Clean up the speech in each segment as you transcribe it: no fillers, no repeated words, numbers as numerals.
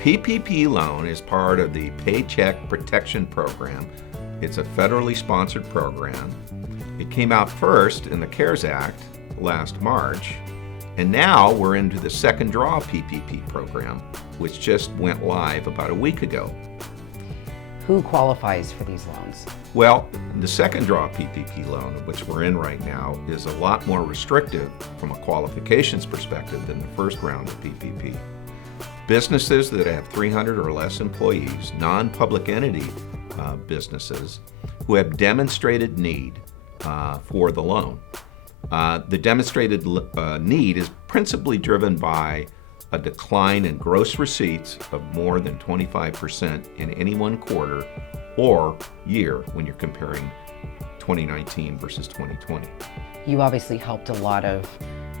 PPP loan is part of the Paycheck Protection Program. It's a federally sponsored program. It came out first in the CARES Act last March, and now we're into the second draw PPP program, which just went live about a week ago. Who qualifies for these loans? Well, the second draw PPP loan, which we're in right now, is a lot more restrictive from a qualifications perspective than the first round of PPP. Businesses that have 300 or less employees, non-public entity businesses who have demonstrated need for the loan. The demonstrated need is principally driven by a decline in gross receipts of more than 25% in any one quarter or year when you're comparing 2019 versus 2020. You obviously helped a lot of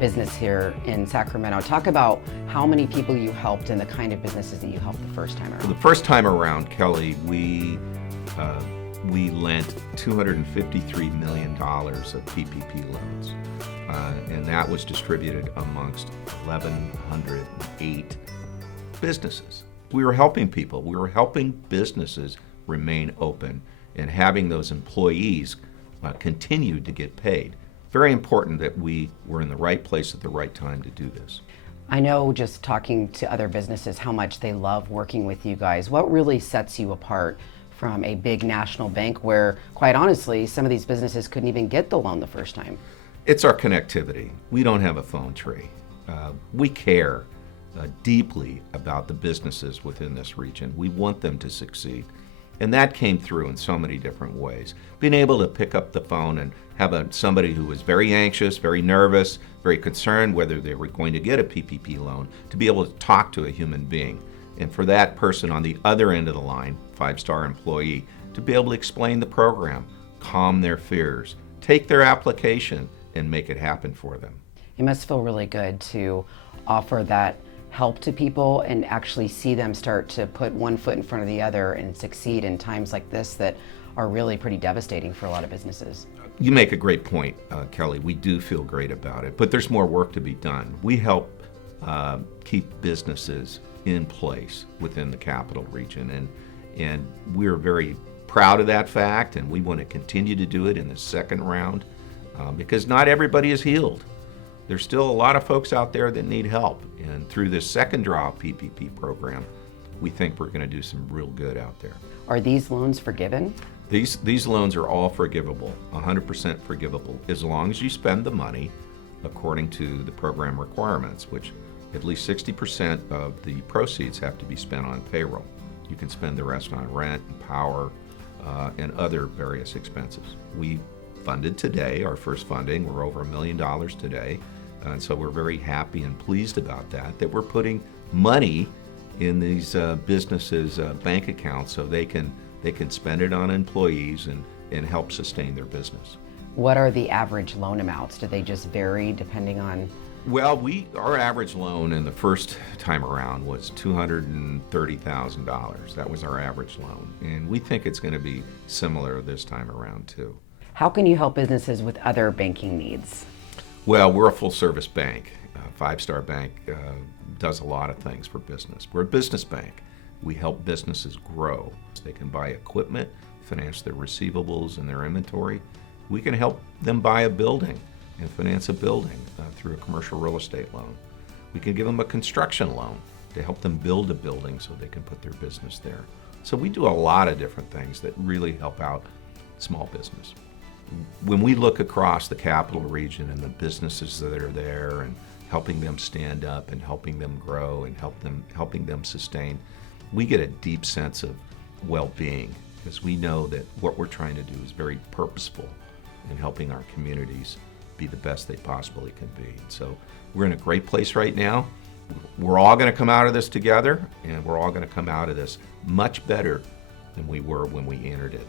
business here in Sacramento. Talk about how many people you helped and the kind of businesses that you helped the first time around. The first time around, Kelly, we lent $253 million of PPP loans, and that was distributed amongst 1,108 businesses. We were helping people. We were helping businesses remain open and having those employees continue to get paid. Very important that we were in the right place at the right time to do this. I know just talking to other businesses how much they love working with you guys. What really sets you apart from a big national bank where, quite honestly, some of these businesses couldn't even get the loan the first time? It's our connectivity. We don't have a phone tree. We care deeply about the businesses within this region. We want them to succeed. And that came through in so many different ways. Being able to pick up the phone and have somebody who was very anxious, very nervous, very concerned whether they were going to get a PPP loan, to be able to talk to a human being. And for that person on the other end of the line, five-star employee, to be able to explain the program, calm their fears, take their application, and make it happen for them. It must feel really good to offer that help to people and actually see them start to put one foot in front of the other and succeed in times like this that are really pretty devastating for a lot of businesses. You make a great point, Kelly. We do feel great about it, but there's more work to be done. We help keep businesses in place within the capital region, and we're very proud of that fact, and we want to continue to do it in the second round because not everybody is healed. There's still a lot of folks out there that need help, and through this second draw PPP program, we think we're going to do some real good out there. Are these loans forgiven? These loans are all forgivable, 100% forgivable, as long as you spend the money according to the program requirements, which at least 60% of the proceeds have to be spent on payroll. You can spend the rest on rent and power and other various expenses. We funded today, our first funding, we're over $1 million today. And so we're very happy and pleased about that we're putting money in these businesses' bank accounts so they can spend it on employees and help sustain their business. What are the average loan amounts? Do they just vary depending on? Well, our average loan in the first time around was $230,000. That was our average loan. And we think it's going to be similar this time around too. How can you help businesses with other banking needs? Well, we're a full-service bank. Five-star Bank does a lot of things for business. We're a business bank. We help businesses grow. They can buy equipment, finance their receivables and their inventory. We can help them buy a building and finance a building through a commercial real estate loan. We can give them a construction loan to help them build a building so they can put their business there. So we do a lot of different things that really help out small business. When we look across the capital region and the businesses that are there and helping them stand up and helping them grow and helping them sustain, we get a deep sense of well-being because we know that what we're trying to do is very purposeful in helping our communities be the best they possibly can be. So we're in a great place right now. We're all going to come out of this together, and we're all going to come out of this much better than we were when we entered it.